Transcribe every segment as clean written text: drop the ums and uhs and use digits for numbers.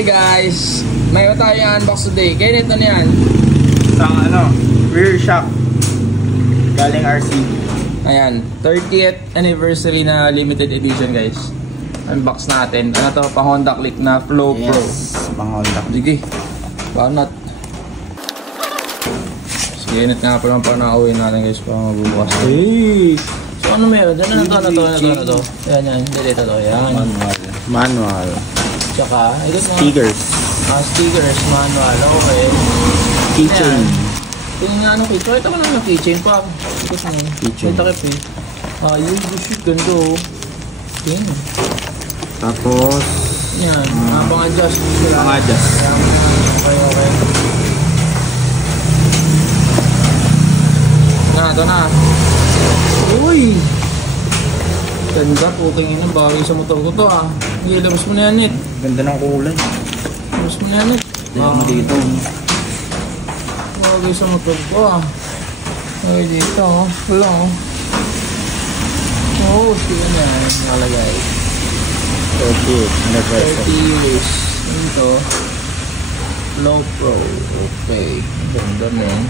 Okay guys, may tayo yung unbox today. Kaya nito na yan. Isang rear shock. Galing RCB. Ayan, 30th anniversary na limited edition guys. Unbox natin. Ano to? Pang Honda Click na Flow Pro. Yes, pang Honda. Sige, banat. Sige, init nga pa naman pa nakauwi natin guys. Pang mabubukas. Hey! So ano meron? Ano to? Yan. Dito to. Yan. Manual. Tsaka, Stickers. Stickers, manual. Okay. Keychain. Yung nga ano keychain. Ito ka lang ng keychain pa. Keychain. May takip eh. Yung shoot. Ganda oh. Yan. Tapos Yan. Pang-adjust. Pang-adjust. Okay. Ito na. Uy! Ganda, puking ina, bagay sa motor ko to ah. Hindi, labas mo na yan, Nit. Ganda ng kulay. Labas mo na yan, Nit. Dito mo dito. Bagay sa motor ko ah. Okay, dito oh. Wala oh. Oh, sige na yan. Nalagay. 30 anniversary. 30 years. Ito. Flow Pro. Okay. Ganda man.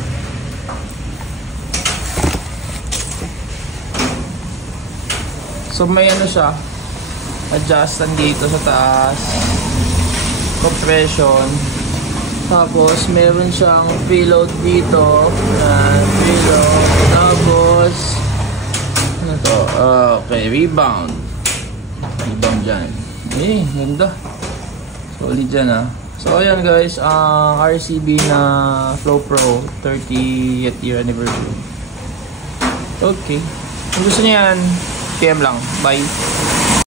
So may ano siya, adjustan dito sa taas, compression, tapos meron siyang preload dito, preload, tapos ano to, okay, rebound dyan, ganda, solid dyan ah. So ayan guys, RCB na Flow Pro 30th year anniversary. Okay, kung gusto niyo yan, PM lang. Bye.